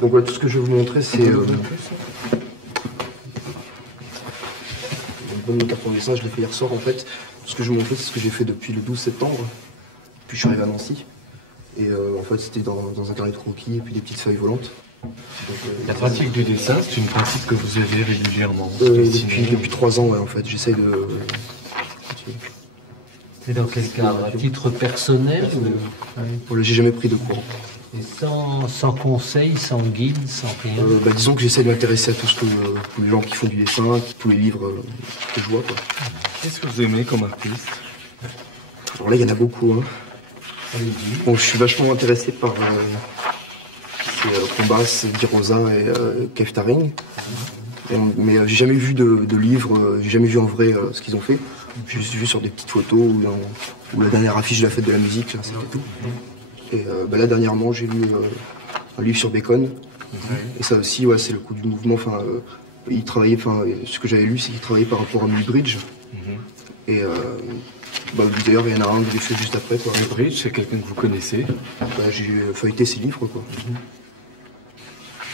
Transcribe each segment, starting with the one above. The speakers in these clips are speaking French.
Donc voilà, tout ce que je vais vous montrer, c'est... une bonne carte en dessin, je l'ai fait hier soir en fait. Tout ce que je vais vous montrer, c'est ce que j'ai fait depuis le 12 septembre. Puis je suis arrivé à Nancy. Et en fait, c'était dans un carnet de croquis et puis des petites feuilles volantes. Donc, la pratique du dessin, c'est une pratique que vous avez régulièrement depuis 3 ans, ouais, en fait. J'essaye de... Et dans quel cadre? À titre personnel Voilà, j'ai jamais pris de cours. Et sans conseil, sans guide, sans rien? Disons que j'essaie de m'intéresser à tout ce que tous les gens qui font du dessin, tous les livres que je vois, quoi. Qu'est-ce que vous aimez comme artiste? Alors là, il y en a beaucoup, hein. Bon, je suis vachement intéressé par Combas, Di Rosa et Kev Taring. Mais j'ai jamais vu de livre, j'ai jamais vu en vrai ce qu'ils ont fait. J'ai juste vu sur des petites photos ou la dernière affiche de la fête de la musique, c'était tout. Et là, dernièrement, j'ai lu un livre sur Bacon. Et ça aussi, ouais, c'est le coup du mouvement. Il travaillait, ce que j'avais lu, c'est qu'il travaillait par rapport à Muybridge. Et d'ailleurs, il y en a un que j'ai fait juste après. Muybridge, c'est quelqu'un que vous connaissez? J'ai feuilleté ses livres, quoi.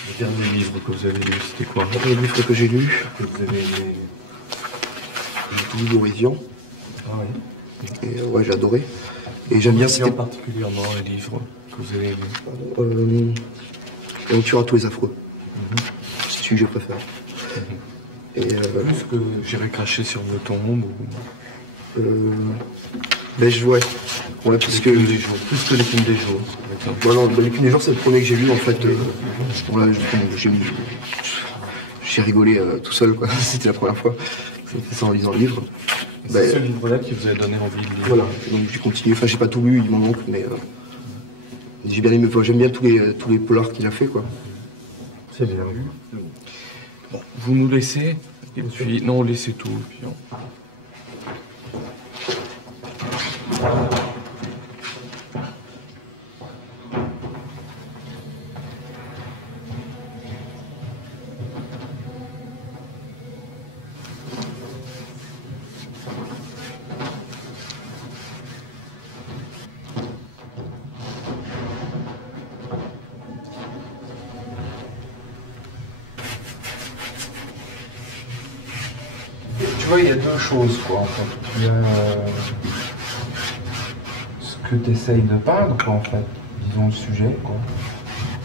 Le dernier livre que vous avez lu, c'était quoi? Le dernier livre que j'ai lu, que vous avez aimé? J'ai tout lu d'Orizian. Ah oui. Et ouais, j'ai adoré. Et j'aime bien... C'était particulièrement un livre que vous avez aimé? On tuera tous les affreux. C'est celui que je préfère. Et plus que J'irai cracher sur vos tombes ouais, parce que... Des jours, plus que l'écume des jours. Non, l'écume des jours, c'est le premier que j'ai lu, en fait. Voilà, j'ai rigolé tout seul, quoi. C'était la première fois. J'ai fait ça en lisant le livre. C'est ce livre-là qui vous a donné envie de lire? Voilà, donc j'ai continué. Enfin, j'ai pas tout lu, il m'en manque, mais j'ai bien aimé. J'aime bien tous les polars qu'il a fait, quoi. C'est bien vu. Bon, vous nous laissez, et puis... Non, laissez tout, et puis Tu vois, il y a deux choses, quoi, en fait. Il y a ce que tu essayes de peindre, quoi, en fait. Disons le sujet, quoi.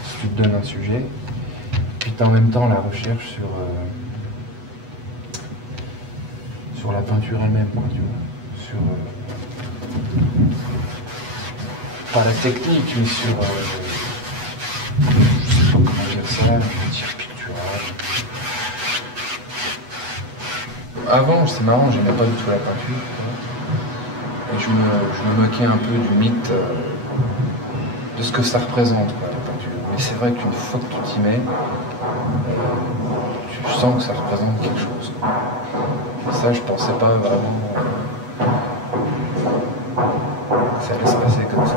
Si tu te donnes un sujet. Puis t'as en même temps la recherche sur la peinture elle-même, quoi, tu vois. Sur... pas la technique, mais sur... je sais pas comment dire ça, le tir pictural. Avant, c'est marrant, j'aimais pas du tout la peinture. Et je me moquais un peu du mythe de ce que ça représente, quoi, la peinture. Mais c'est vrai qu'une fois que tu t'y mets, tu sens que ça représente quelque chose. Et ça, je pensais pas vraiment que ça allait se passer comme ça.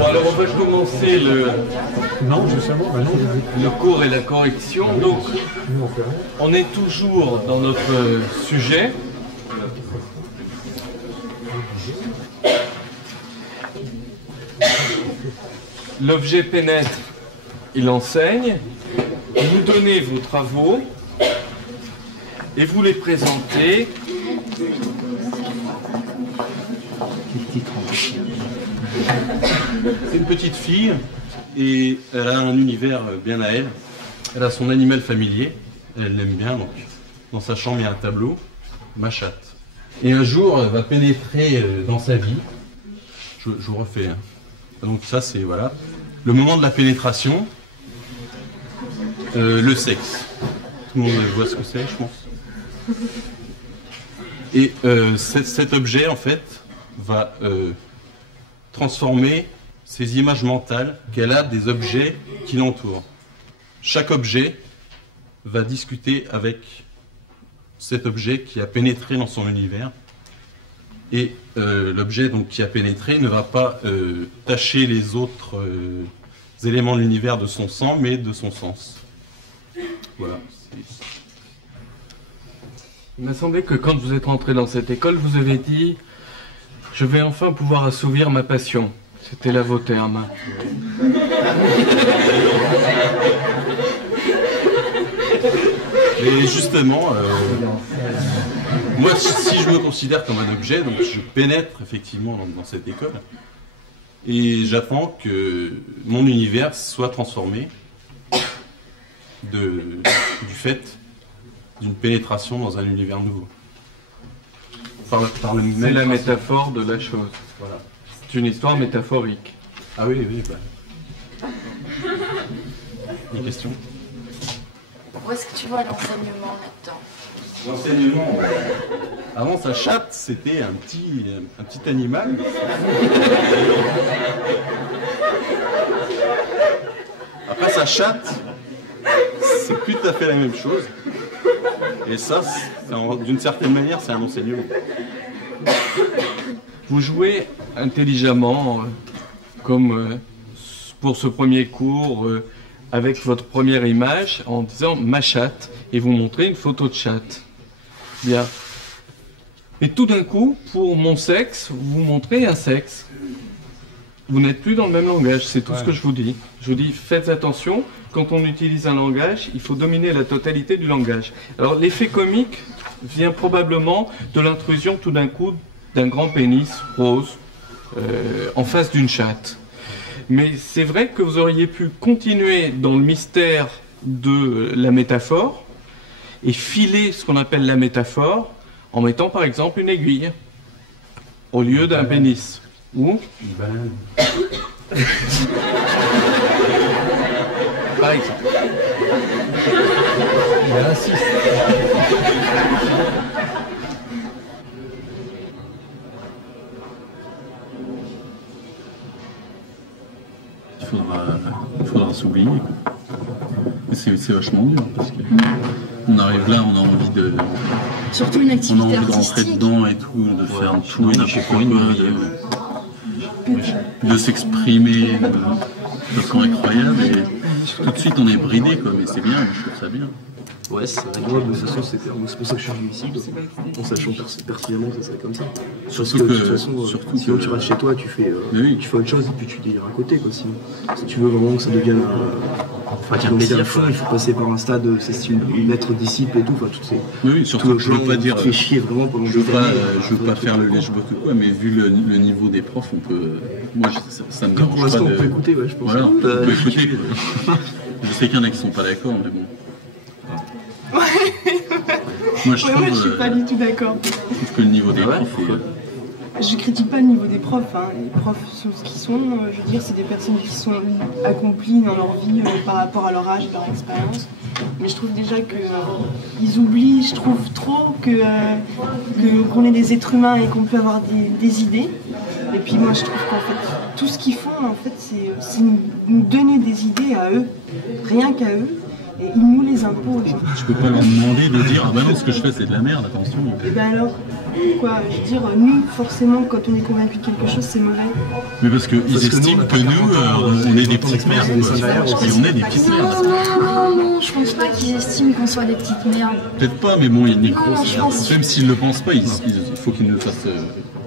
Alors on va commencer le cours et la correction. Donc on est toujours dans notre sujet. L'objet pénètre, il enseigne. Vous donnez vos travaux et vous les présentez. C'est une petite fille et elle a un univers bien à elle. Elle a son animal familier, elle l'aime bien, donc dans sa chambre il y a un tableau, ma chatte. Et un jour elle va pénétrer dans sa vie. Je vous refais. Hein. Donc ça c'est voilà le moment de la pénétration, le sexe. Tout le monde voit ce que c'est, je pense. Et cet objet en fait va transformer ces images mentales qu'elle a des objets qui l'entourent. Chaque objet va discuter avec cet objet qui a pénétré dans son univers Et l'objet donc qui a pénétré ne va pas tacher les autres éléments de l'univers de son sang, mais de son sens. Voilà. Il m'a semblé que quand vous êtes rentré dans cette école, vous avez dit « Je vais enfin pouvoir assouvir ma passion ». C'était là vos termes. Mais justement, moi, si je me considère comme un objet, donc je pénètre effectivement dans cette école, et j'attends que mon univers soit transformé du fait d'une pénétration dans un univers nouveau. C'est la métaphore de la chose. Voilà. C'est une histoire métaphorique. Ah oui, oui. Une question? Où est-ce que tu vois l'enseignement là-dedans? L'enseignement, avant sa chatte, c'était un petit animal. Après sa chatte, c'est plus tout à fait la même chose. Et ça, d'une certaine manière, c'est un enseignement. Vous jouez intelligemment, comme pour ce premier cours, avec votre première image, en disant « ma chatte », et vous montrez une photo de chatte. Bien. Et tout d'un coup, pour mon sexe, vous montrez un sexe. Vous n'êtes plus dans le même langage, c'est tout ce que je vous dis. Je vous dis, faites attention, quand on utilise un langage, il faut dominer la totalité du langage. Alors l'effet comique vient probablement de l'intrusion tout d'un coup d'un grand pénis rose en face d'une chatte. Mais c'est vrai que vous auriez pu continuer dans le mystère de la métaphore et filer ce qu'on appelle la métaphore en mettant par exemple une aiguille au lieu d'un pénis. Ou une banane. Par exemple. Il est raciste. Il faudra s'oublier. C'est vachement dur parce que on arrive là, on a envie de. Surtout une activité on a envie de rentrer artistique. dedans et tout, de faire tout et n'importe quoi, de s'exprimer de façon incroyable et tout de suite on est bridé quoi, mais c'est bien, je trouve ça bien. Ouais, c'est vrai. Moi, de toute façon, c'est pour ça que je suis venu ici, en sachant pertinemment que ça serait comme ça. Surtout que, que, de toute façon, sinon tu restes chez toi, tu fais autre chose et puis tu délires à côté, quoi. Sinon, si tu veux vraiment que ça devienne un média fond, il faut passer par un stade, c'est style maître disciple et tout, enfin, toutes ces. Oui, surtout que je veux pas dire. Tu fais chier vraiment pendant je veux pas faire le lèche-botte ou quoi, mais vu le niveau des profs, on peut. Moi, ça me dérange pas. Pour l'instant, on peut écouter, ouais, je pense. Voilà, on peut écouter, quoi. Je sais qu'il y en a qui sont pas d'accord, mais bon. Moi, je suis pas du tout d'accord. Je trouve que le niveau des profs Je critique pas le niveau des profs. Hein. Les profs sont ce qu'ils sont. Je veux dire, c'est des personnes qui sont accomplies dans leur vie par rapport à leur âge et leur expérience. Mais je trouve déjà qu'ils oublient, je trouve trop qu'on est des êtres humains et qu'on peut avoir des idées. Et puis moi, je trouve qu'en fait, tout ce qu'ils font, en fait, c'est nous donner des idées à eux, rien qu'à eux. Et ils nous les imposent. Je peux pas leur demander de dire ah bah non, ce que je fais c'est de la merde, attention. Et ben alors, quoi, je veux dire, nous, forcément, quand on est convaincu de quelque chose, c'est mauvais. Mais parce qu'ils estiment que nous, on est des petites merdes. Et on est des petites merdes. Non, je pense pas qu'ils estiment qu'on soit des petites merdes. Peut-être pas, mais bon, il y a des grosses. Même s'ils le pensent pas, il faut qu'ils nous le fassent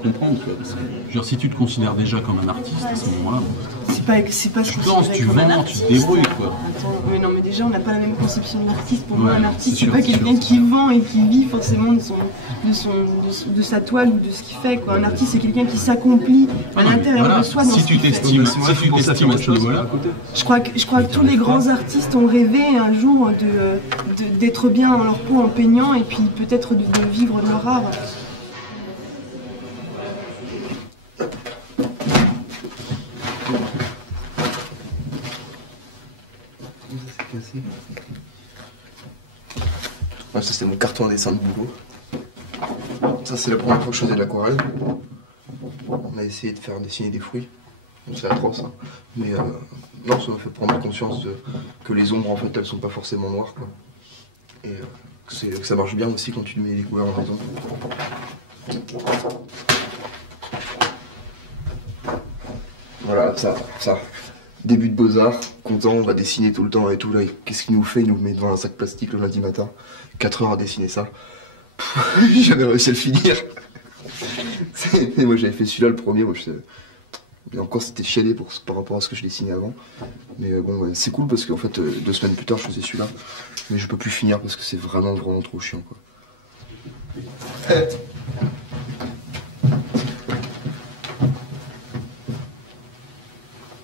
comprendre. Parce que, genre, si tu te considères déjà comme un artiste à ce moment-là. C'est pas ce tu danses, tu vends, tu te débrouilles quoi. Attends, mais non, mais déjà on n'a pas la même conception de l'artiste. Pour moi, un artiste c'est pas quelqu'un qui vend et qui vit forcément de sa toile ou de ce qu'il fait quoi. Un artiste c'est quelqu'un qui s'accomplit à l'intérieur de soi dans si tu t'estimes à ce niveau-là. Je crois que tous les grands artistes ont rêvé un jour d'être bien dans leur peau en peignant et puis peut-être de vivre de leur art. Ouais, ça c'était mon carton à dessin de boulot. Ça c'est la première fois que je faisais de l'aquarelle. On a essayé de faire dessiner des fruits. C'est atroce, hein. Mais non, ça m'a fait prendre conscience que les ombres en fait elles sont pas forcément noires quoi. Et que ça marche bien aussi quand tu mets des couleurs en raison. Voilà, ça. Début de Beaux-Arts, content, on va dessiner tout le temps et tout. Là, qu'est-ce qu'il nous fait? Il nous met devant un sac plastique le lundi matin. 4 heures à dessiner ça. J'ai jamais réussi à le finir. Et moi j'avais fait celui-là le premier, et encore c'était chialé par rapport à ce que je dessinais avant. Mais bon, ouais, c'est cool parce qu'en fait 2 semaines plus tard je faisais celui-là. Mais je peux plus finir parce que c'est vraiment trop chiant quoi.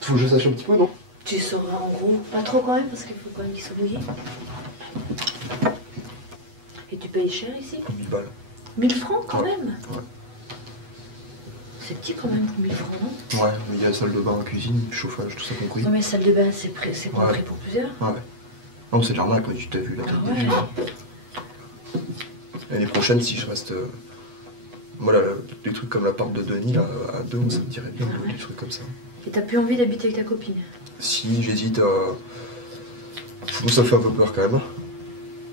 Faut que je sache un petit peu, non? Tu sauras en gros, pas trop quand même, parce qu'il faut quand même qu'il soit mouillé. Et tu payes cher ici? 1000 balles. 1000 francs quand même? Ouais. C'est petit quand même pour 1000 francs, non? Ouais, il y a la salle de bain, chcuisine, chauffage, tout ça compris. Ouais, mais salle de bain, c'est compris pour plusieurs? Ouais. Non, c'est de l'arnaque, tu t'as vu là. Ah ouais. L'année prochaine, si je reste. Voilà, des trucs comme l'appart de Denis, là, à 2, ça me dirait bien, des trucs comme ça. Et t'as plus envie d'habiter avec ta copine? Si, j'hésite à. Bon, ça me fait un peu peur quand même.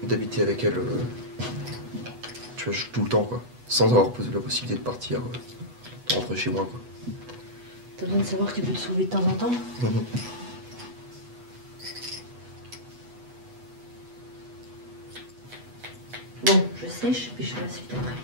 D'habiter avec elle. Tu vois, tout le temps, quoi. Sans avoir la possibilité de partir, de rentrer chez moi, quoi. T'as besoin de savoir que tu peux te sauver de temps en temps? Bon, je sèche, puis je fais la suite après.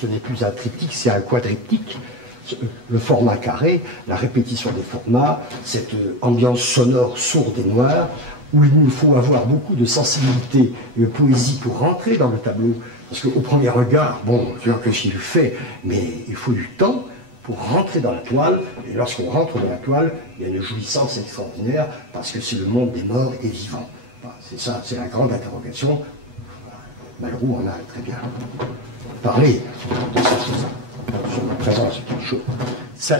Ce n'est plus un triptyque, c'est un quadriptyque. Le format carré, la répétition des formats, cette ambiance sonore sourde et noire, où il nous faut avoir beaucoup de sensibilité et de poésie pour rentrer dans le tableau. Parce qu'au premier regard, bon, tu vois que j'y le fais, mais il faut du temps pour rentrer dans la toile. Et lorsqu'on rentre dans la toile, il y a une jouissance extraordinaire, parce que c'est le monde des morts et vivants. Enfin, c'est ça, c'est la grande interrogation. Malraux en a très bien parlé de ces choses-là. Sur la présence, c'est quelque chose.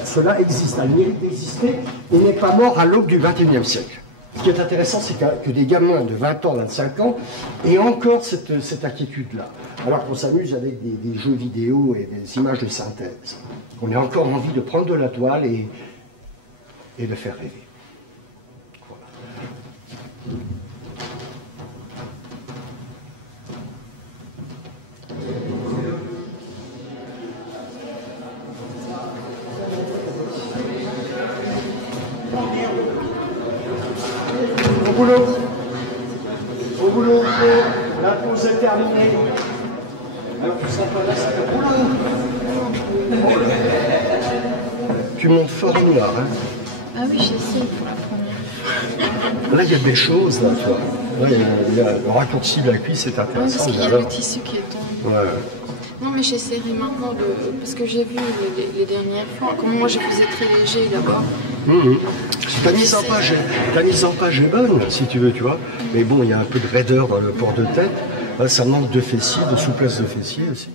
Cela existe, a le mérite d'exister, et n'est pas mort à l'aube du XXIe siècle. Ce qui est intéressant, c'est que des gamins de 20 ans, 25 ans aient encore cette inquiétude-là. Alors qu'on s'amuse avec des jeux vidéo et des images de synthèse. On a encore envie de prendre de la toile et de faire rêver. Voilà. Au boulot, la pause est terminée. Alors tu seras pas là, c'est le boulot. Tu montes fort noir, hein? Ah oui, j'essaie pour la première. Là, il y a des choses, là, tu vois. Là, il y a le raccourci de la cuisse, c'est Oui, intéressant. parce qu'il y a le tissu qui est tombé. Ouais. Non, mais j'essaierai maintenant de... Parce que j'ai vu les dernières fois, comme moi je faisais très léger d'abord. Ta mise en page est bonne, si tu veux, tu vois. Mais bon, il y a un peu de raideur dans le port de tête. Là, ça manque de fessier, de souplesse de fessier aussi.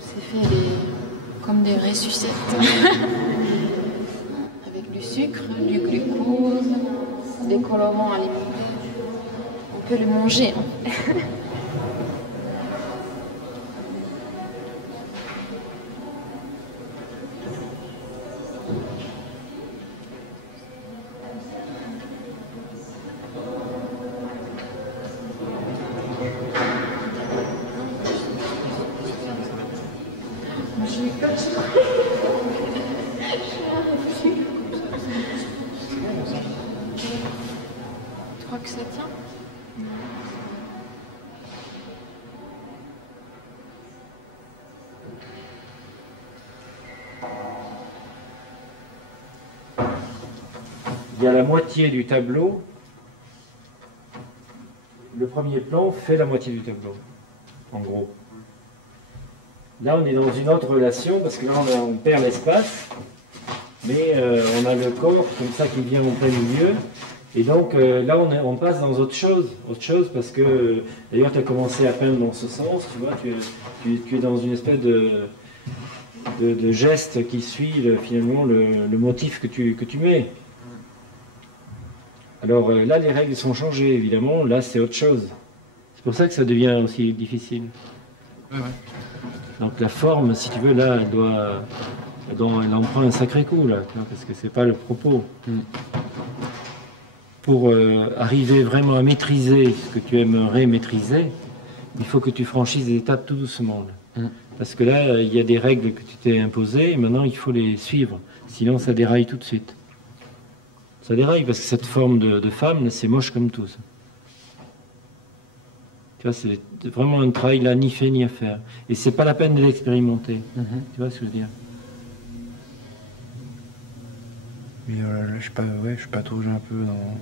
C'est fait comme des vraies sucettes. Avec du sucre, du glucose, des colorants alimentaires. On peut le manger. Hein. Tu crois que ça tient? Il y a la moitié du tableau. Le premier plan fait la moitié du tableau, en gros. Là, on est dans une autre relation, parce que là, on perd l'espace, mais on a le corps comme ça qui vient en plein milieu. Et donc, là, on passe dans autre chose parce que, d'ailleurs, tu as commencé à peindre dans ce sens, tu vois, tu es dans une espèce de geste qui suit finalement le motif que tu mets. Alors là, les règles sont changées, évidemment. Là, c'est autre chose. C'est pour ça que ça devient aussi difficile. Ouais, ouais. Donc la forme, si tu veux, là, elle en prend un sacré coup, là, parce que c'est pas le propos. Pour arriver vraiment à maîtriser ce que tu aimerais maîtriser, il faut que tu franchisses des étapes tout doucement. Là. Parce que là, il y a des règles que tu t'es imposées, et maintenant, il faut les suivre. Sinon, ça déraille tout de suite. Ça déraille parce que cette forme de femme, c'est moche comme tout. Ça. Tu vois, c'est vraiment un travail là, ni fait ni à faire. Et c'est pas la peine de l'expérimenter. Tu vois ce que je veux dire? Oui, là, je patauge un peu dans...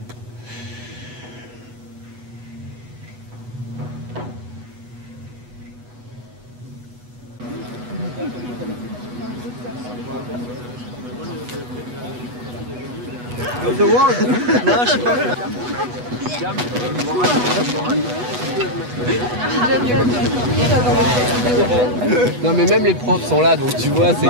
Non mais même les profs sont là, donc tu vois, c'est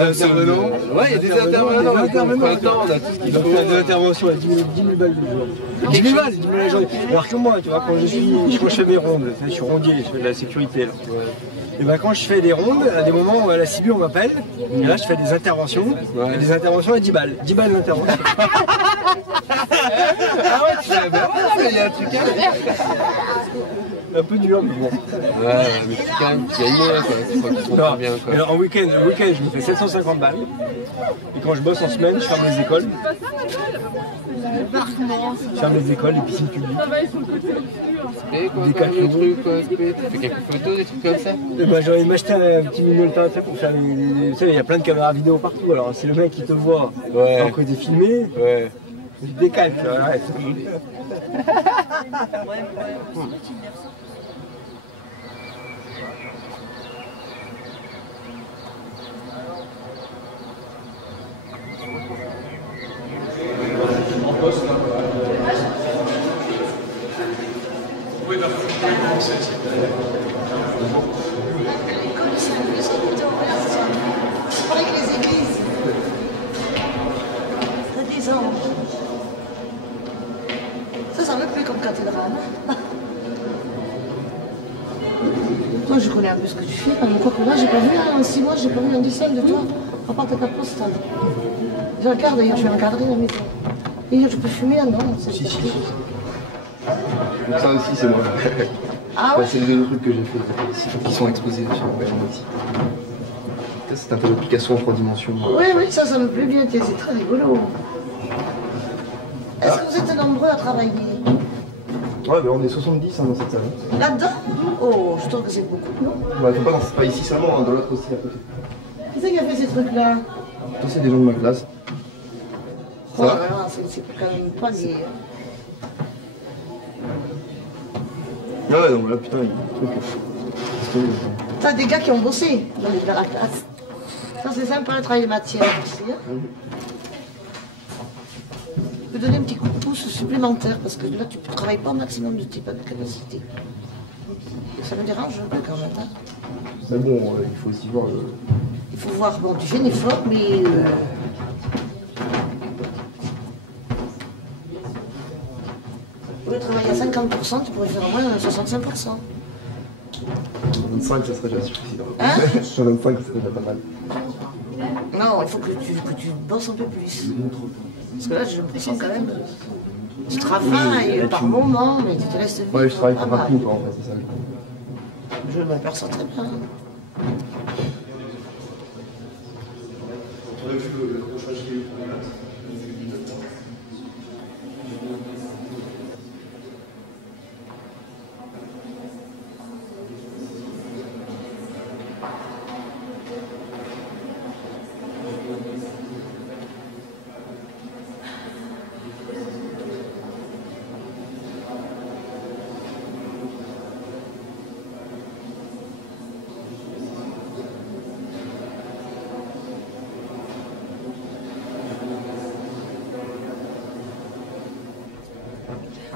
intervenants. Ouais, il y a des intervenants. Maintenant, on a tout ce qu'il faut. Des interventions à 10 000 balles du jour. 10 000 balles la journée. Alors que moi, tu vois, quand je fais mes rondes, je suis rondier, je fais de la sécurité. Là. Et ben quand je fais des rondes, à des moments où à la Sibu on m'appelle, et là je fais des interventions, et des interventions à 10 balles. 10 balles d'intervention. Ah ouais, tu sais, il y a un truc à faire. Un peu dur, mais bon. Ouais, mais quand même, il y a une heure, quoi. Faut que tu comprends bien, quoi. Alors en week-end, je me fais 750 balles. Et quand je bosse en semaine, je ferme les écoles. Je ferme les écoles, les piscines publiques. Et quoi, des trucs, quoi, tu fais quelques photos, des trucs comme ça? Et ben j'ai envie de m'acheter un petit Minolta pour faire les... Vous savez, il y a plein de caméras vidéo partout. Alors si le mec qui te voit en côté filmé, il décale, tu vois, arrête. Ça me plaît comme cathédrale. Toi, je connais un peu ce que tu fais. Quoi que là, j'ai pas vu en 6 mois, j'ai pas vu un dessin de toi. À part ta carte postale. Je regarde d'ailleurs, je vais encadrer la maison. Et je peux fumer là, non? Si. Ça aussi, c'est moi. Ah ouais? C'est les deux trucs que j'ai fait qui sont exposés sur la page ici. C'est un peu de Picasso en 3 dimensions. Oui, ça me plaît bien, c'est très rigolo. Est-ce que vous êtes nombreux à travailler? Ouais, ben on est 70 dans cette salle. Là-dedans? Oh, je trouve que c'est beaucoup, non? Ouais, c'est pas ici seulement, dans l'autre aussi à côté. Qui c'est qui a fait ces trucs-là? Ça, c'est des gens de ma classe. Oh là là, c'est quand même pas des... Ouais, donc là, putain, il y a des trucs. T'as des gars qui ont bossé dans la classe. Ça, c'est sympa, le travail de matière aussi. Hein. Je peux donner un petit coup de pouce supplémentaire parce que là, tu ne travailles pas au maximum de tes capacités. Ça me dérange un peu quand même. Hein. Mais bon, il faut aussi voir le... Il faut voir, bon, tu fais un effort, mais... Au lieu de travailler à 50%, tu pourrais faire au moins 65%. 25, ça serait déjà suffisant. Hein? 25, ça serait déjà pas mal. Non, il faut que tu bosses un peu plus. Parce que là, je me sens quand même... Tu travailles par moment, mais tu te laisses vivre. Ouais, je travaille par coup, quoi, en fait, c'est ça. Je m'aperçois très bien.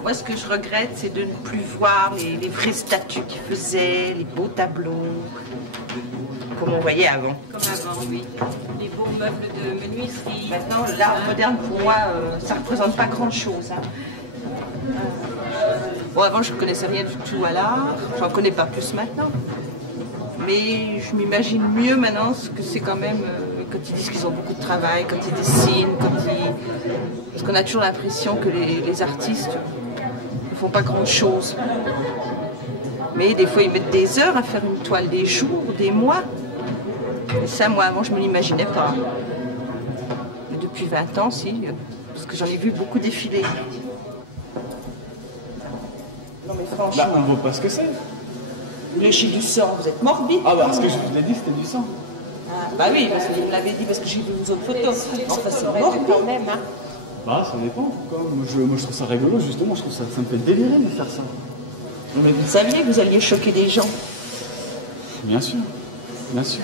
Moi, ce que je regrette, c'est de ne plus voir les vraies statues qu'ils faisaient, les beaux tableaux, comme on voyait avant. Comme avant, oui. Les beaux meubles de menuiserie. Maintenant, l'art moderne, pour moi, ça ne représente pas grand-chose. Hein. Bon, avant, je ne connaissais rien du tout à l'art. J'en connais pas plus maintenant. Mais je m'imagine mieux maintenant ce que c'est quand même quand ils disent qu'ils ont beaucoup de travail, quand ils dessinent, Parce qu'on a toujours l'impression que les artistes ne font pas grand-chose. Mais des fois, ils mettent des heures à faire une toile, des jours, des mois. Et ça, moi, avant, je ne me l'imaginais pas. Mais depuis 20 ans, si, parce que j'en ai vu beaucoup défiler. Non mais franchement... Bah, on ne voit pas ce que c'est. Vous léchez du sang, vous êtes morbide. Ah bah, parce que je vous l'ai dit, c'était du sang. Ah, bah oui, parce que vous me l'avez dit, parce que j'ai vu vos autres photos. Enfin, c'est morbide quand même, hein. Bah, ça dépend. Quoi. Moi, je trouve ça rigolo, justement. Je trouve ça me fait délirer de faire ça. Mais vous saviez que vous alliez choquer des gens. Bien sûr. Bien sûr.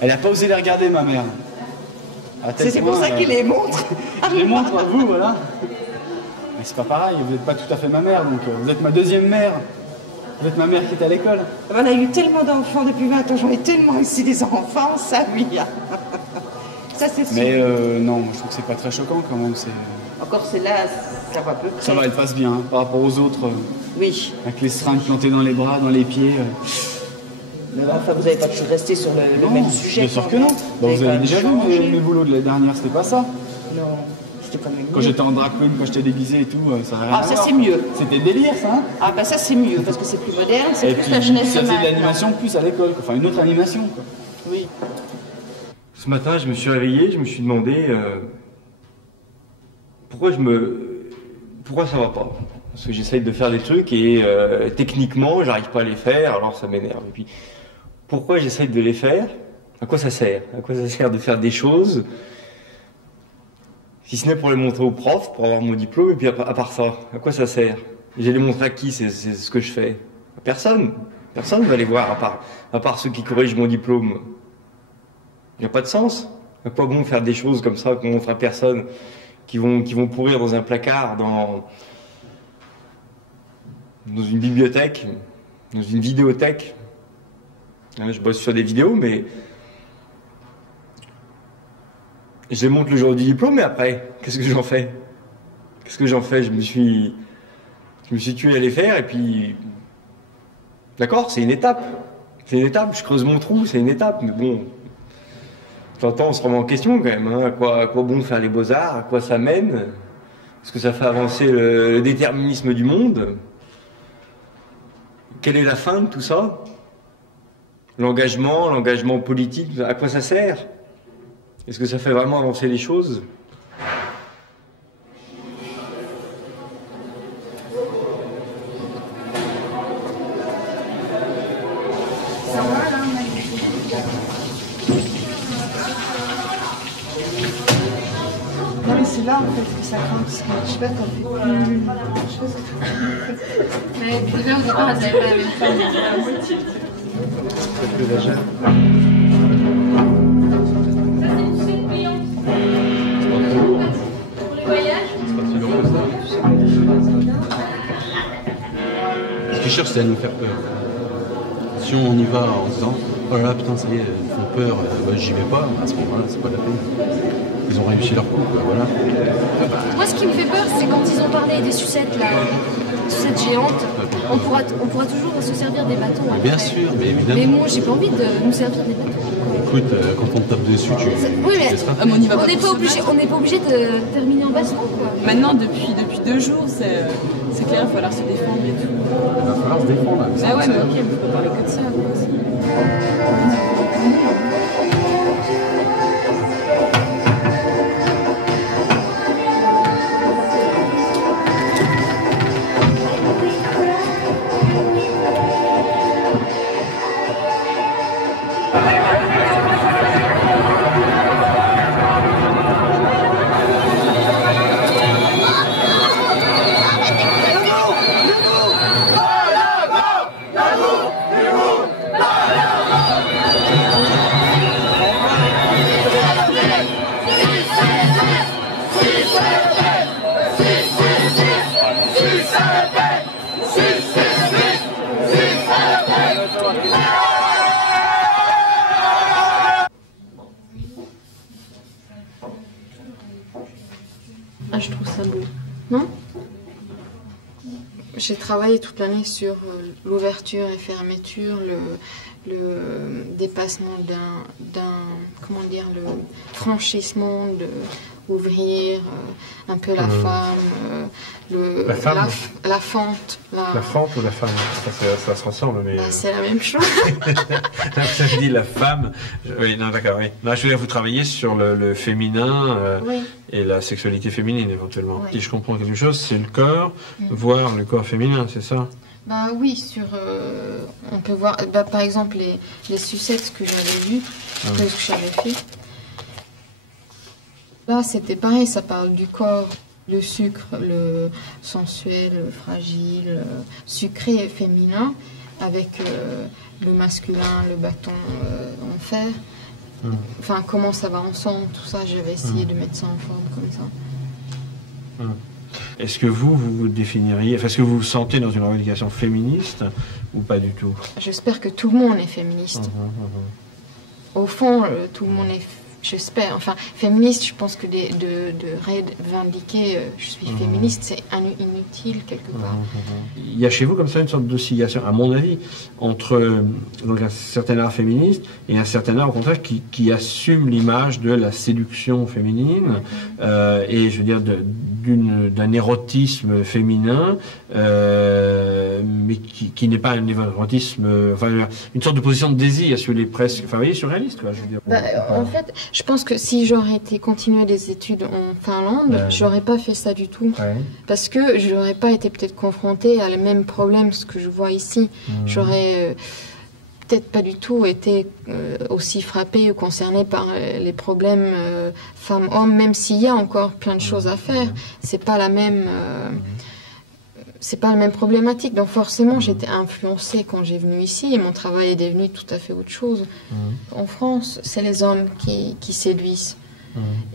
Elle n'a pas osé les regarder, ma mère. C'est pour ça qu'il les montre. Je les montre à vous, voilà. Mais c'est pas pareil, vous n'êtes pas tout à fait ma mère, donc vous êtes ma deuxième mère. Vous êtes ma mère qui est à l'école. On a eu tellement d'enfants depuis 20 ans, j'en ai tellement ici des enfants, ça oui. Ça c'est sûr. Mais non, moi je trouve que c'est pas très choquant quand même. Encore c'est là, ça va peu près. Ça va, elle passe bien, hein, par rapport aux autres. Oui. Avec les seringues plantées dans les bras, dans les pieds. Mais enfin, vous n'avez pas toujours resté sur le même sujet. Bien sûr que non. Bah, vous avez déjà vu mes boulots de la dernière, c'était pas ça. Non. Quand, même quand j'étais en drag queen, quand j'étais déguisé et tout, ça n'a rien à voir. Ah, ça c'est mieux. C'était délire, ça, hein. Ah, bah ça c'est mieux, parce que c'est plus moderne, c'est plus la jeunesse. Ça faisait de l'animation plus à l'école, enfin une autre animation, quoi. Oui. Ce matin, je me suis réveillé, je me suis demandé pourquoi ça va pas. Parce que j'essaye de faire des trucs et techniquement, j'arrive pas à les faire, alors ça m'énerve. Et puis, pourquoi j'essaye de les faire? À quoi ça sert? À quoi ça sert de faire des choses? Si ce n'est pour les montrer aux profs, pour avoir mon diplôme, et puis à part ça, à quoi ça sert? J'ai les montrer à qui, c'est ce que je fais? Personne. Personne ne va les voir, à part ceux qui corrigent mon diplôme. Il n'y a pas de sens. À quoi bon faire des choses comme ça qu'on montre à personne, qui vont pourrir dans un placard, dans une bibliothèque, dans une vidéothèque? Je bosse sur des vidéos, mais... Je les montre le jour du diplôme, mais après, qu'est-ce que j'en fais? Qu'est-ce que j'en fais? Je me suis tué à les faire, et puis... D'accord, c'est une étape. C'est une étape, je creuse mon trou, c'est une étape, mais bon... De temps en temps, on se remet en question quand même, hein. À quoi bon faire les beaux-arts? À quoi ça mène? Est-ce que ça fait avancer le déterminisme du monde? Quelle est la fin de tout ça? L'engagement politique, à quoi ça sert? Est-ce que ça fait vraiment avancer les choses? Non mais c'est là en fait que ça craint, parce que je sais pas, t'en fais plus... Je sais pas ce que tu Mais déjà au départ, elles avaient pas la même taille, la moitié. C'est plus légère. Ce qu'ils cherchent, c'est à nous faire peur. Si on y va en disant oh là là, putain, ça y est, ils font peur, bah, j'y vais pas, à ce moment-là, c'est pas la peine. Ils ont réussi leur coup, quoi, voilà. Moi, ce qui me fait peur, c'est quand ils ont parlé des sucettes, là, des sucettes géantes. On pourra toujours se servir des bâtons. Mais bien sûr, mais évidemment. Mais moi, j'ai pas envie de nous servir des bâtons. Écoute, quand on te tape dessus, tu... Oui, mais on n'est pas obligé de terminer en baston, quoi. Maintenant, depuis 2 jours, c'est clair, il va falloir se défendre et tout. Il va falloir se défendre. Ah ouais, mais ok, on peut pas parler que de ça. Istanbul. Non? J'ai travaillé toute l'année sur l'ouverture et fermeture, le dépassement comment dire, le franchissement ouvrir un peu la femme, la femme, la fente. La fente ou la femme, ça se ressemble, mais... c'est la même chose. Ça me dit la femme. Oui, non, d'accord, oui. Non, je veux dire, vous travaillez sur le féminin oui. Et la sexualité féminine, éventuellement. Oui. Si je comprends quelque chose, c'est le corps, voir le corps féminin, c'est ça? Bah oui, on peut voir, par exemple, les sucettes que j'avais vues, que j'avais fait. Là, c'était pareil, ça parle du corps, le sucre, le sensuel, le fragile, sucré et féminin, avec le masculin, le bâton en fer. Enfin, comment ça va ensemble, tout ça, j'avais essayé de mettre ça en forme comme ça. Est-ce que vous définiriez, est-ce que vous vous sentez dans une revendication féministe ou pas du tout? J'espère que tout le monde est féministe. Au fond, tout le monde est, j'espère, enfin, féministe, je pense que de revendiquer je suis féministe, c'est inutile quelque part. Il y a chez vous comme ça une sorte d'oscillation, à mon avis, entre donc un certain art féministe et un certain art au contraire qui assume l'image de la séduction féminine et je veux dire d'un érotisme féminin, mais qui n'est pas un érotisme, enfin une sorte de position de désir, si vous voulez, presque, enfin vous voyez, surréaliste quoi. Je veux dire, en fait, je pense que si j'aurais continué des études en Finlande, j'aurais pas fait ça du tout. Parce que je n'aurais pas été peut-être confrontée à les mêmes problèmes que je vois ici. J'aurais peut-être pas du tout été aussi frappée ou concernée par les problèmes femmes-hommes, même s'il y a encore plein de choses à faire. C'est pas la même... c'est pas la même problématique, donc forcément j'étais influencée quand j'ai venu ici et mon travail est devenu tout à fait autre chose. En France, c'est les hommes qui séduisent.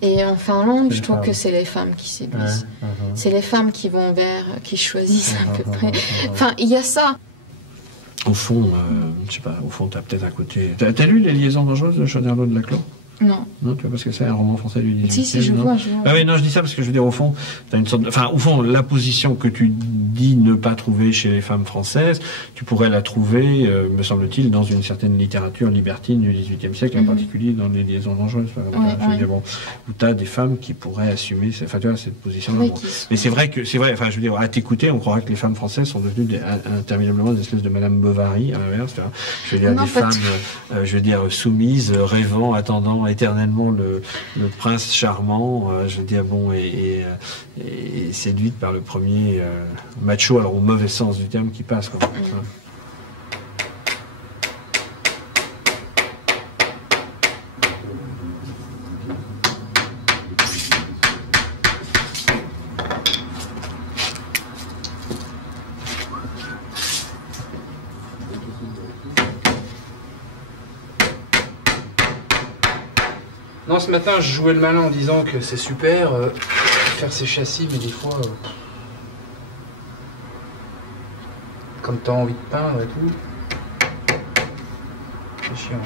Et en Finlande, je trouve que c'est les femmes qui séduisent. C'est les femmes qui vont qui choisissent à peu près. Enfin, il y a ça. Au fond, je sais pas, au fond, t'as peut-être un côté... T'as lu Les Liaisons dangereuses de Choderlos de Laclos? Non. Non, tu vois, parce que c'est un roman français du 18e. Si, je vois. Ah oui, non, je dis ça parce que je veux dire, au fond, t'as une sorte de... Enfin, au fond, la position que tu dis ne pas trouver chez les femmes françaises, tu pourrais la trouver, me semble-t-il, dans une certaine littérature libertine du XVIIIe siècle, en particulier dans Les Liaisons dangereuses. Je veux dire, bon, où t'as des femmes qui pourraient assumer, enfin, tu vois, cette position-là. Bon. Mais c'est vrai, enfin, je veux dire, à t'écouter, on croirait que les femmes françaises sont devenues interminablement des espèces de Madame Bovary, à l'inverse. Je veux dire, des femmes, je veux dire, soumises, rêvant, attendant éternellement le prince charmant, je veux dire, bon, et séduite par le premier macho, alors au mauvais sens du terme, qui passe, quoi. Non, ce matin, je jouais le malin en disant que c'est super faire ces châssis, mais des fois, comme t'as envie de peindre et tout, c'est chiant.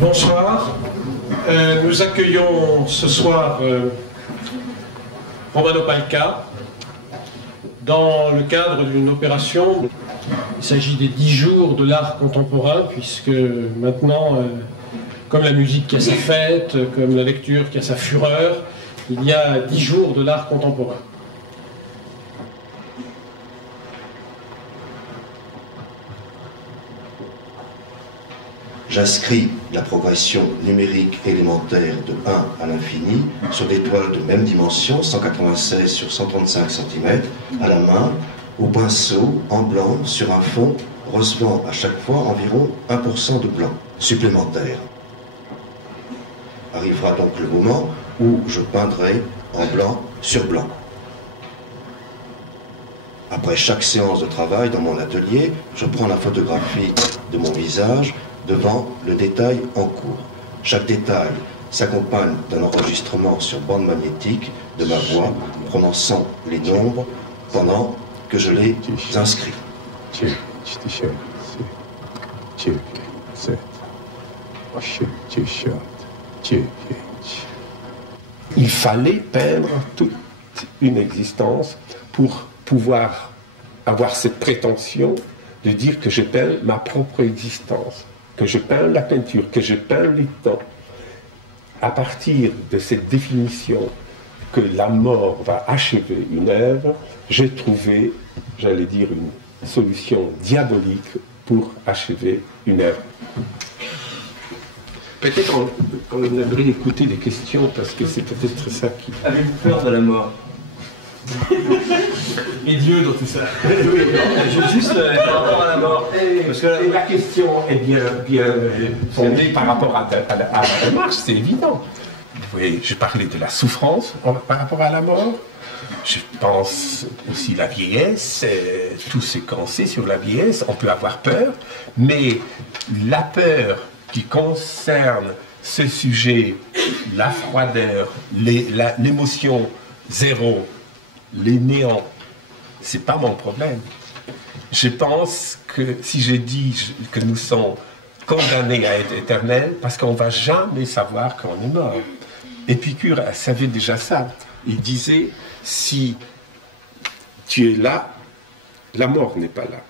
Bonsoir. Nous accueillons ce soir Romano Palca dans le cadre d'une opération. Il s'agit des 10 jours de l'art contemporain, puisque maintenant, comme la musique qui a sa fête, comme la lecture qui a sa fureur, il y a 10 jours de l'art contemporain. J'inscris la progression numérique élémentaire de 1 à l'infini sur des toiles de même dimension, 196 sur 135 cm, à la main, au pinceau, en blanc, sur un fond recevant à chaque fois environ 1% de blanc supplémentaire. Arrivera donc le moment où je peindrai en blanc sur blanc. Après chaque séance de travail dans mon atelier, je prends la photographie de mon visage devant le détail en cours. Chaque détail s'accompagne d'un enregistrement sur bande magnétique de ma voix prononçant les nombres pendant que je les inscris. Il fallait peindre toute une existence pour pouvoir avoir cette prétention de dire que je peins ma propre existence, que je peins la peinture, que je peins les temps. À partir de cette définition que la mort va achever une œuvre, j'ai trouvé, j'allais dire, une solution diabolique pour achever une œuvre. Peut-être on aimerait écouter les questions parce que c'est peut-être ça qui... Avez-vous peur de la mort? Et Dieu dans tout ça. Oui, juste par rapport à la mort. Parce que la question est bien fondée par rapport à la démarche, c'est évident. Oui, je parlais de la souffrance par rapport à la mort. Je pense aussi la vieillesse, tout ce qu'on sait sur la vieillesse, on peut avoir peur, mais la peur qui concerne ce sujet, la froideur, l'émotion zéro, les néants, c'est pas mon problème. Je pense que si je dis que nous sommes condamnés à être éternels, parce qu'on ne va jamais savoir quand on est mort. Épicure savait déjà ça. Il disait, si tu es là, la mort n'est pas là.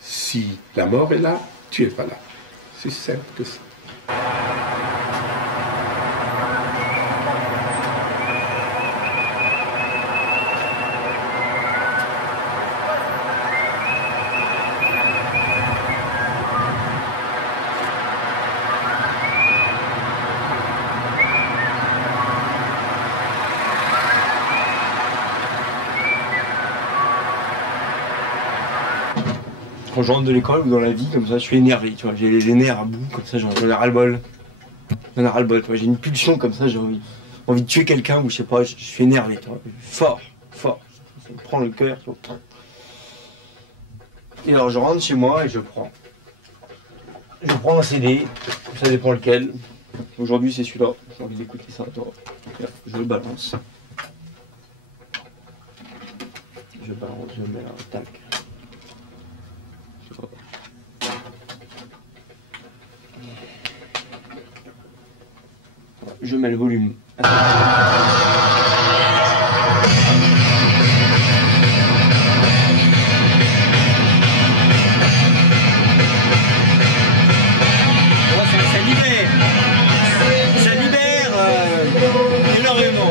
Si la mort est là, tu n'es pas là. C'est simple que ça. Quand je rentre de l'école ou dans la vie, comme ça, je suis énervé, tu vois, j'ai les nerfs à bout, comme ça, j'en ai ras-le-bol. J'en ai ras-le-bol, tu vois, j'ai une pulsion comme ça, j'ai envie de tuer quelqu'un ou je sais pas, je suis énervé, tu vois, fort, ça me prend le cœur, tu vois. Et alors je rentre chez moi et je prends un CD, ça dépend lequel. Aujourd'hui c'est celui-là, j'ai envie d'écouter ça, tu vois. Je le balance. Je mets un tac. Je mets le volume. Ça libère énormément.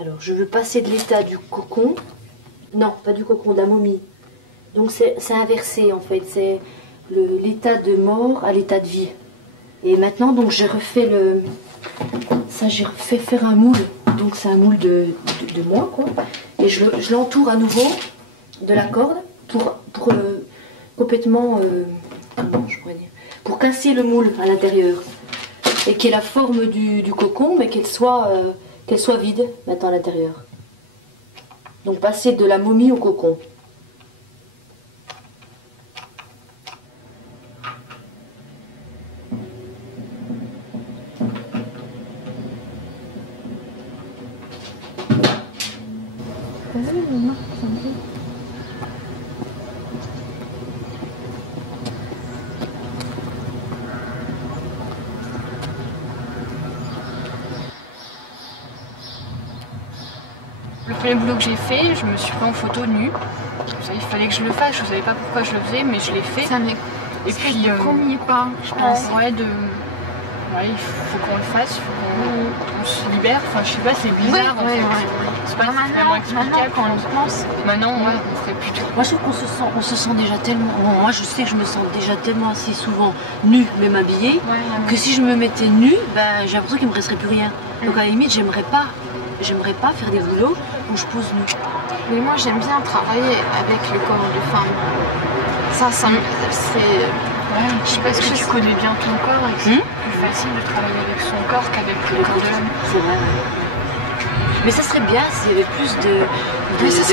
Alors, je veux passer de l'état du cocon, non, pas du cocon, de la momie. Donc c'est inversé en fait, c'est l'état de mort à l'état de vie. Et maintenant, donc j'ai refait j'ai refait faire un moule. Donc c'est un moule de moi, quoi. Et je l'entoure à nouveau de la corde pour complètement, comment je pourrais dire, pour casser le moule à l'intérieur. Et qu'il y ait la forme du cocon, mais qu'elle soit vide maintenant à l'intérieur. Donc passer de la momie au cocon. Le premier boulot que j'ai fait, je me suis pris en photo nue. Il fallait que je le fasse, je ne savais pas pourquoi je le faisais, mais je l'ai fait. Et puis, premier pas, je pense, ouais, il faut qu'on le fasse, il faut qu'on se libère. Enfin, je sais pas, c'est bizarre. C'est pas vraiment explicable quand on le pense. Maintenant, on ferait plus tout. Moi, je trouve qu'on se sent déjà tellement. Bon, moi, je sais que je me sens déjà tellement assez souvent nue, même habillée, que si je me mettais nue, ben, j'ai l'impression qu'il me resterait plus rien. Donc, à la limite, j'aimerais pas faire des boulots où je pose nue. Mais moi, j'aime bien travailler avec le corps de femme. Ça c'est. Je sais pas, est-ce que tu connais bien ton corps et que c'est plus facile de travailler avec son corps qu'avec le corps de l'homme. C'est vrai. Mais ça serait bien s'il y avait plus de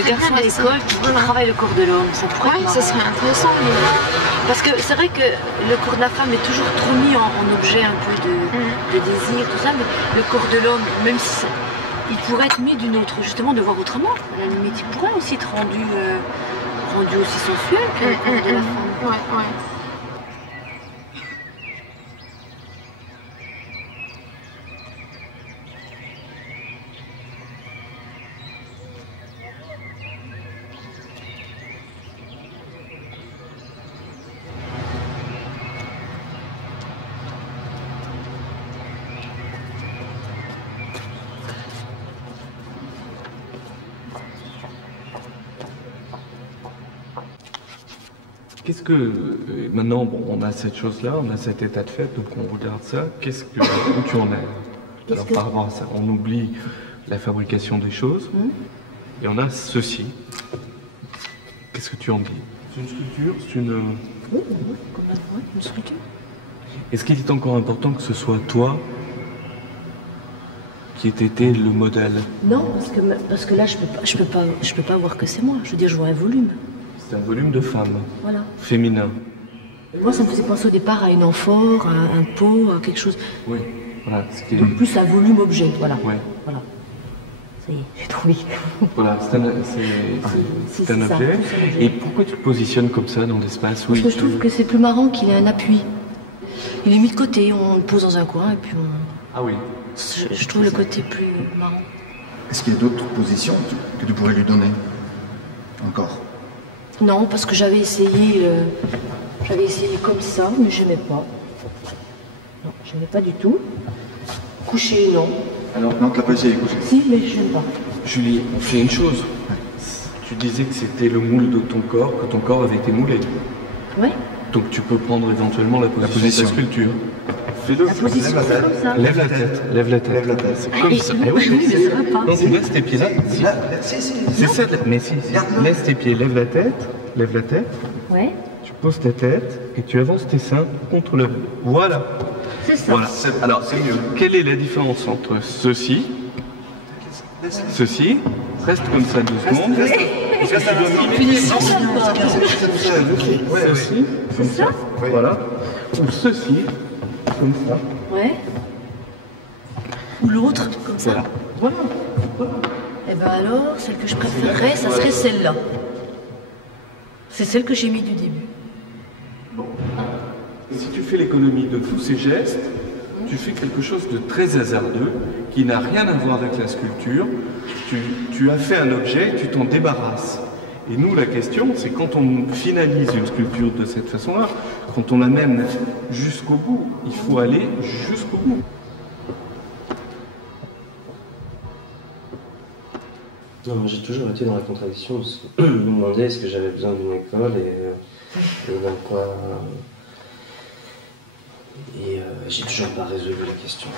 garçons à l'école qui travaillent le corps de l'homme. Ça pourrait être marrant. Ça serait intéressant. Parce que c'est vrai que le corps de la femme est toujours trop mis en objet un peu de désir, tout ça, mais le corps de l'homme, même si il pourrait être mis d'une autre, justement, de voir autrement. À la limite, il pourrait aussi être rendu aussi sensuel que le corps de la femme. Qu'est-ce que, maintenant, bon, on a cette chose-là, on a cet état de fait, donc on regarde ça, où tu en es? Alors par rapport à ça, on oublie la fabrication des choses, et on a ceci. Qu'est-ce que tu en dis? C'est une sculpture? C'est une... Oui, une sculpture. Est-ce qu'il est encore important que ce soit toi qui ait été le modèle? Non, parce que là, je peux pas voir que c'est moi. Je veux dire, je vois un volume. C'est un volume de femme, féminin. Moi, ça me faisait penser au départ à une amphore, à un pot, à quelque chose. Oui, voilà. Donc plus un volume objet, voilà. Ouais. Voilà. Ça y est, j'ai trouvé. Voilà, c'est un objet. Et pourquoi tu te positionnes comme ça dans l'espace? Parce que je trouve que c'est plus marrant qu'il ait un appui. Il est mis de côté, on le pose dans un coin et puis on... Ah oui. Je trouve le côté plus marrant. Est-ce qu'il y a d'autres positions que tu pourrais lui donner? Encore? Non, parce que j'avais essayé comme ça, mais je n'aimais pas. Non, je n'aimais pas du tout. Coucher, non. Alors, non, tu n'as pas essayé de coucher? Si, mais je n'aime pas. Julie, on fait une chose. Tu disais que c'était le moule de ton corps, que ton corps avait été moulé. Oui. Donc tu peux prendre éventuellement la position de ta sculpture. Fais-le. La position, c'est comme ça. Lève la tête. Lève la tête. Lève la tête. C'est comme ça. Oui, mais ça va pas. Non, tu laisses tes pieds là. C'est ça. Mais si. Laisse tes pieds. Lève la tête. Lève la tête. Ouais. Tu poses ta tête et tu avances tes seins contre le... Voilà. C'est ça. Voilà. Alors, c'est mieux. Quelle est la différence entre ceci, reste comme ça 2 secondes. Parce que tu dois mimer. Ceci. C'est ça. Voilà. Ou ceci, comme ça. Ouais. Ou l'autre, comme ça. Voilà. Et ben alors, celle que je préférerais, ça serait celle-là. C'est celle que j'ai mis du début. Et si tu fais l'économie de tous ces gestes, tu fais quelque chose de très hasardeux, qui n'a rien à voir avec la sculpture. Tu as fait un objet, tu t'en débarrasses. Et nous, la question, c'est quand on finalise une sculpture de cette façon-là, quand on l'amène jusqu'au bout, il faut aller jusqu'au bout. Non, j'ai toujours été dans la contradiction, parce que je me demandais est-ce que j'avais besoin d'une école et dans quoi... Et j'ai toujours pas résolu la question.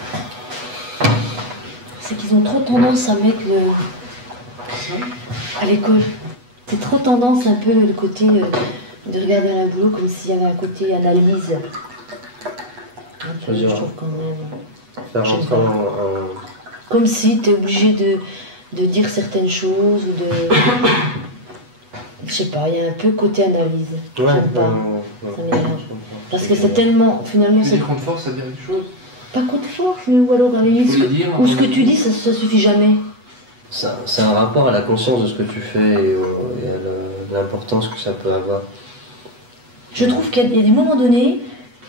C'est qu'ils ont trop tendance à mettre à l'école. C'est trop tendance un peu le côté de regarder un boulot comme s'il y avait un côté analyse. Je trouve quand même... Faire rentrer Comme si tu es obligé de dire certaines choses ou de... Je sais pas, il y a un peu côté analyse. Ouais, j'aime pas. Ça m'énerve. Parce que c'est tellement... Finalement, c'est... Tu force à dire une chose? Pas coup de force, mais ou alors à la limite, ou ce que tu dis, ça suffit jamais. C'est un rapport à la conscience de ce que tu fais et à l'importance que ça peut avoir. Je trouve qu'il y a des moments donnés,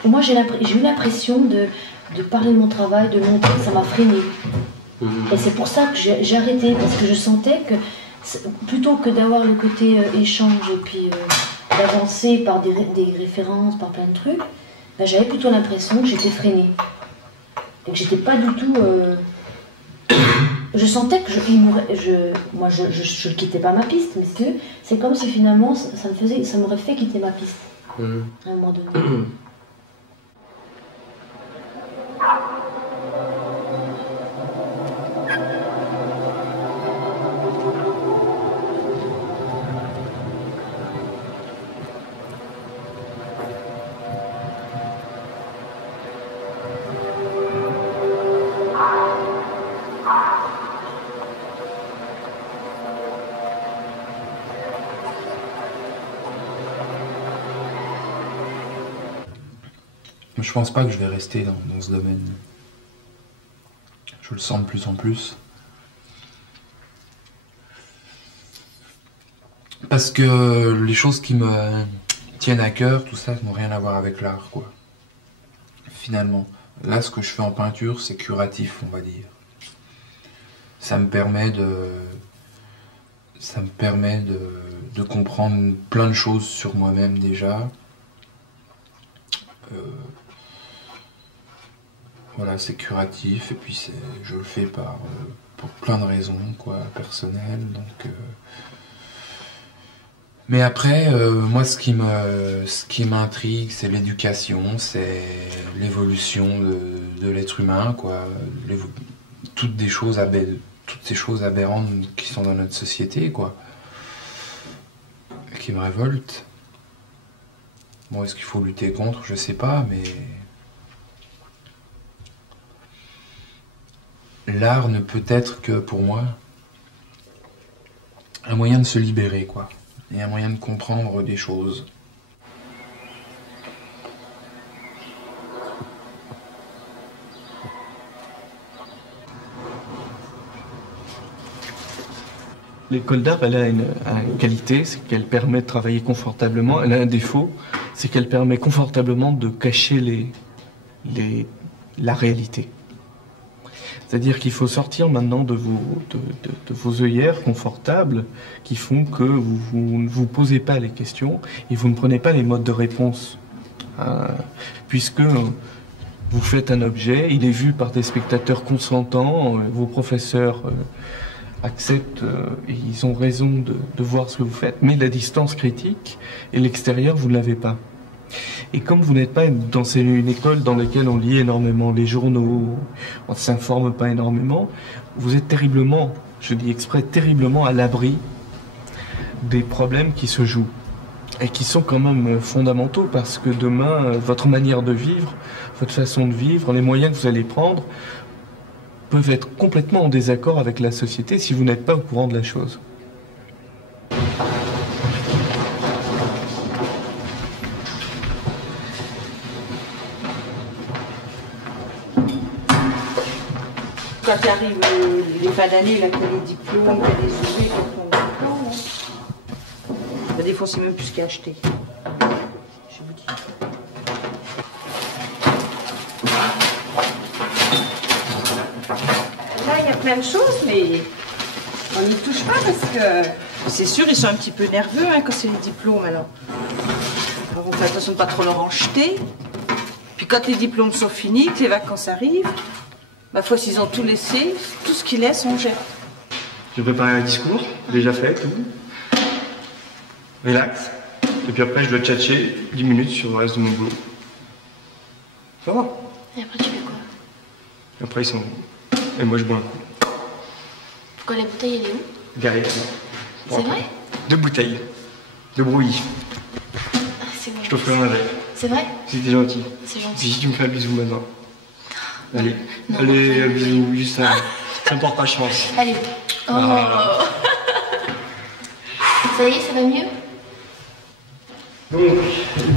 moi j'ai eu l'impression de parler de mon travail, de montrer, ça m'a freiné. Et c'est pour ça que j'ai arrêté, parce que je sentais que plutôt que d'avoir le côté échange et puis d'avancer par des références, par plein de trucs, ben, j'avais plutôt l'impression que j'étais freinée. Et que j'étais pas du tout... Je sentais que moi je ne quittais pas ma piste, mais c'est comme si finalement ça m'aurait fait quitter ma piste à un moment donné. Je pense pas que je vais rester dans ce domaine. Je le sens de plus en plus. Parce que les choses qui me tiennent à cœur, tout ça, n'ont rien à voir avec l'art, quoi. Finalement, là, ce que je fais en peinture, c'est curatif, on va dire. Ça me permet de comprendre plein de choses sur moi-même déjà. Voilà, c'est curatif et puis je le fais pour plein de raisons, quoi, personnelles. Donc, mais après, moi, ce qui m'intrigue, c'est l'éducation, c'est l'évolution de l'être humain, quoi. Toutes ces choses aberrantes qui sont dans notre société, quoi, qui me révoltent. Bon, est-ce qu'il faut lutter contre? Je sais pas, mais l'art ne peut être que, pour moi, un moyen de se libérer, quoi, et un moyen de comprendre des choses. L'école d'art, elle a une qualité, c'est qu'elle permet de travailler confortablement. Elle a un défaut, c'est qu'elle permet confortablement de cacher la réalité. C'est-à-dire qu'il faut sortir maintenant de vos œillères confortables qui font que vous ne vous posez pas les questions et vous ne prenez pas les modes de réponse. Puisque vous faites un objet, il est vu par des spectateurs consentants, vos professeurs acceptent et ils ont raison de voir ce que vous faites, mais la distance critique et l'extérieur, vous ne l'avez pas. Et comme vous n'êtes pas dans une école dans laquelle on lit énormément les journaux, on ne s'informe pas énormément, vous êtes terriblement, je dis exprès, terriblement à l'abri des problèmes qui se jouent et qui sont quand même fondamentaux parce que demain, votre manière de vivre, votre façon de vivre, les moyens que vous allez prendre peuvent être complètement en désaccord avec la société si vous n'êtes pas au courant de la chose. Quand tu arrives les fins d'année, là, tu as les diplômes, tu as les ouvriers, tu as ton diplôme. Des fois, c'est même plus ce qu'il y a acheté. Je vous dis. Là, il y a plein de choses, mais on n'y touche pas parce que... C'est sûr, ils sont un petit peu nerveux hein, quand c'est les diplômes, alors. Alors, on fait attention de ne pas trop leur en jeter. Puis quand les diplômes sont finis, que les vacances arrivent, ma foi, s'ils ont tout laissé, tout ce qu'ils laissent, on jette. Je vais préparer un discours, déjà fait, tout. Relax. Et puis après, je dois tchatcher 10 minutes sur le reste de mon boulot. Ça va. Et après, tu fais quoi? Et après, ils sont... Et moi, je bois un coup. Pourquoi la bouteille, elle est où? Derrière. C'est vrai? 2 bouteilles. De brouillis. C'est bon. Je t'offrirai un verre. C'est vrai? Si t'es gentil. C'est gentil. Puis si tu me fais un bisou maintenant. Allez, allez, un bisou, juste un... Ça me porte pas chance. Allez. Oh. Ah. Ça y est, ça va mieux? Donc,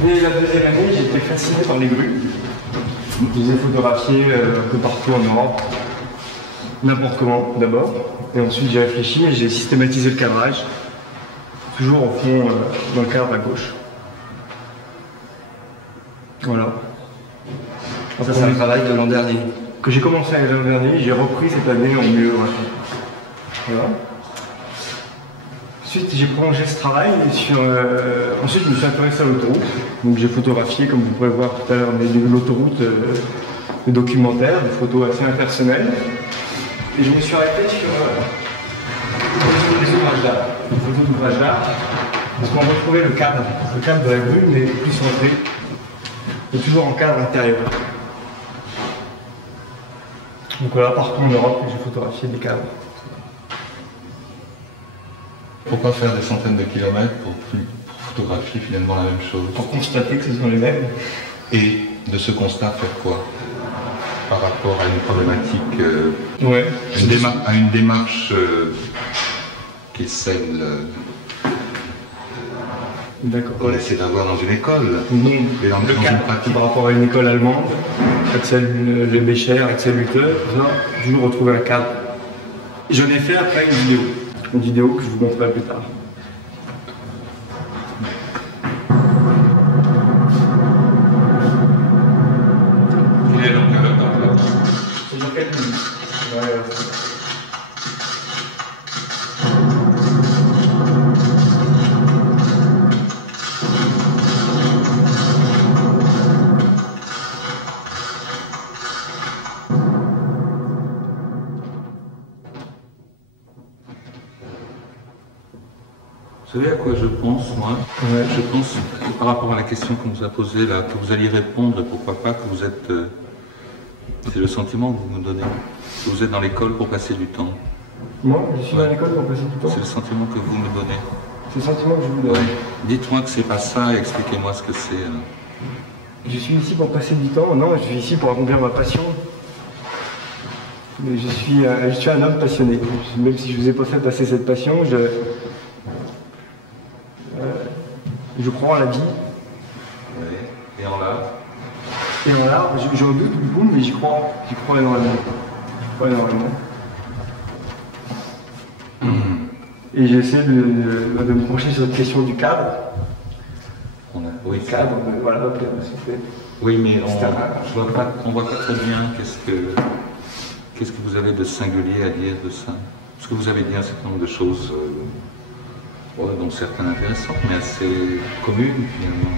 dès la deuxième année, j'ai été fasciné par les grues. Je les ai photographiées un peu partout en Europe. N'importe comment, d'abord. Et ensuite, j'ai réfléchi et j'ai systématisé le cadrage. Toujours au fond, dans le cadre à gauche. Voilà. Ça, c'est un travail de l'an dernier. Que j'ai commencé l'an dernier, j'ai repris cette année en mieux. Voilà. Ensuite, j'ai prolongé ce travail. Ensuite, je me suis intéressé à l'autoroute. Donc, j'ai photographié, comme vous pouvez voir tout à l'heure, l'autoroute, des documentaires, des photos assez impersonnelles. Et je me suis arrêté sur des ouvrages d'art, des photos d'ouvrages d'art, parce qu'on retrouvait le cadre de la grue, mais plus centré, et toujours en cadre intérieur. Donc voilà, partout en Europe, j'ai photographié des cadres. Pourquoi faire des centaines de kilomètres pour photographier finalement la même chose? Pour constater que ce sont les mêmes. Et de ce constat, faire quoi? Par rapport à une problématique, à une démarche qui est celle qu'on essaie d'avoir dans une école. Et dans une pratique par rapport à une école allemande, Axel Le Becher, Axel Hutte, toujours retrouver un cadre. J'en ai fait après une vidéo que je vous montrerai plus tard. Quelle est la longueur de temps? Ça dure quelques minutes. Vous savez à quoi je pense, moi? Je pense, par rapport à la question qu'on vous a posée, là, que vous alliez répondre, et pourquoi pas, que vous êtes... c'est le sentiment que vous me donnez. Que vous êtes dans l'école pour passer du temps. Moi, je suis dans l'école pour passer du temps? C'est le sentiment que vous me donnez. C'est le sentiment que je vous donne? Dites-moi que c'est pas ça et expliquez-moi ce que c'est. Je suis ici pour passer du temps? Non, je suis ici pour accomplir ma passion. Mais je suis un homme passionné. Même si je ne vous ai pas fait passer cette passion, je crois en la vie. Et en l'art? Et en l'art, j'en doute beaucoup, mais j'y crois énormément. Et j'essaie de me pencher sur cette question du cadre. Oui, cadre, voilà. Oui, mais on voit pas très bien qu'est-ce que vous avez de singulier à dire de ça. Parce que vous avez dit un certain nombre de choses, dont certaines intéressantes, mais assez communes finalement.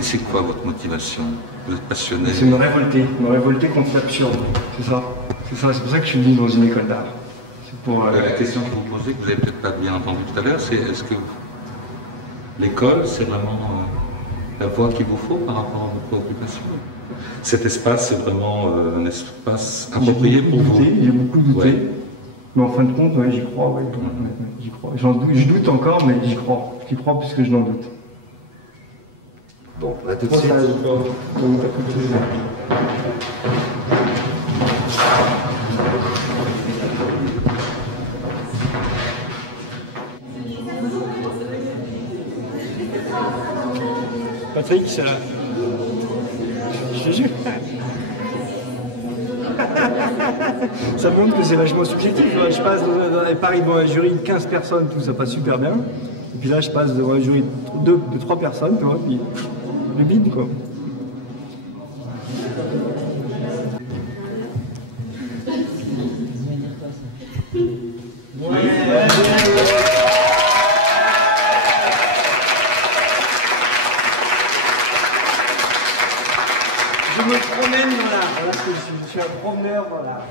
C'est quoi votre motivation? Vous êtes passionné? C'est me révolter contre l'absurde. C'est ça. C'est pour ça que je suis venu dans une école d'art. La question que vous posez, que vous n'avez peut-être pas bien entendu tout à l'heure, c'est est-ce que l'école, c'est vraiment la voie qu'il vous faut par rapport à vos préoccupations? Cet espace, c'est vraiment un espace approprié pour vous? J'ai beaucoup douté. Mais en fin de compte, j'y crois. J'y crois. Je doute encore, mais j'y crois. J'y crois plus que je n'en doute. Bon, à tout de suite. Patrick, c'est là. Je te jure. Ça montre que c'est vachement subjectif. Je passe à Paris devant un jury de 15 personnes, tout ça passe super bien. Et puis là, je passe devant un jury de 3 personnes, tu vois, puis le bide, quoi. Je me promène dans l'art, voilà ce que je suis un promeneur dans l'art.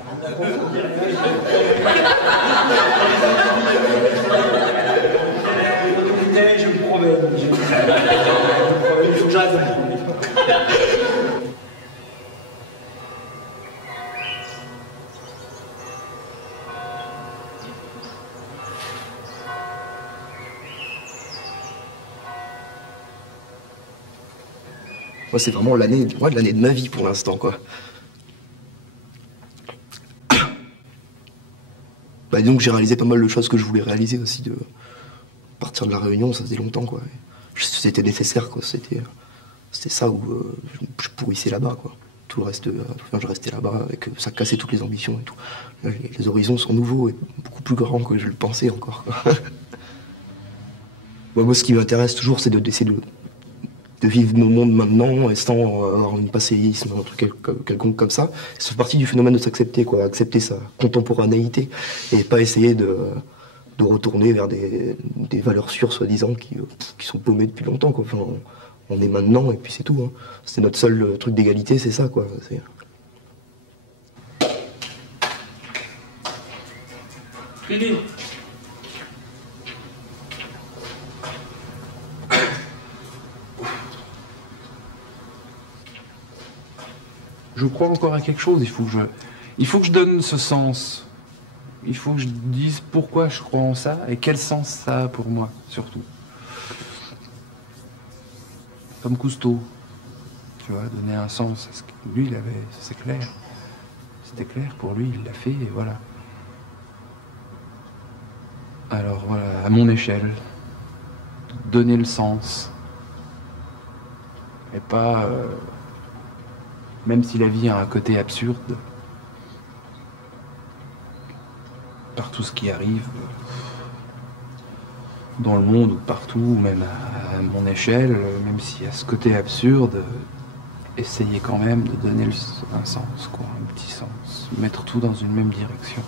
Je me promène, il faut que j'arrête de me promener. Moi, c'est vraiment l'année de ma vie pour l'instant, quoi. Donc j'ai réalisé pas mal de choses que je voulais réaliser aussi. De partir de la Réunion, ça faisait longtemps, quoi. C'était nécessaire, quoi. C'était ça où je pourrissais là-bas, quoi. Tout le reste, je restais là-bas, avec ça cassait toutes les ambitions et tout. Là, les horizons sont nouveaux et beaucoup plus grands que je le pensais encore, quoi. Moi, ce qui m'intéresse toujours, c'est d'essayer de vivre nos mondes maintenant, et sans avoir un passéisme, un truc quelconque comme ça. Ça fait partie du phénomène de s'accepter, quoi. Accepter sa contemporanéité, et pas essayer de retourner vers des valeurs sûres, soi-disant, qui sont paumées depuis longtemps, quoi. Enfin, on est maintenant, et puis c'est tout. Hein. C'est notre seul truc d'égalité, c'est ça, quoi. Philippe. Je crois encore à quelque chose, il faut que je donne ce sens. Il faut que je dise pourquoi je crois en ça et quel sens ça a pour moi, surtout. Comme Cousteau, tu vois, donner un sens à ce que lui, il avait, c'est clair. C'était clair pour lui, il l'a fait et voilà. Alors voilà, à mon échelle, donner le sens. Et pas... même si la vie a un côté absurde, par tout ce qui arrive dans le monde ou partout, ou même à mon échelle, même s'il y a ce côté absurde, essayer quand même de donner un sens, quoi, un petit sens, mettre tout dans une même direction.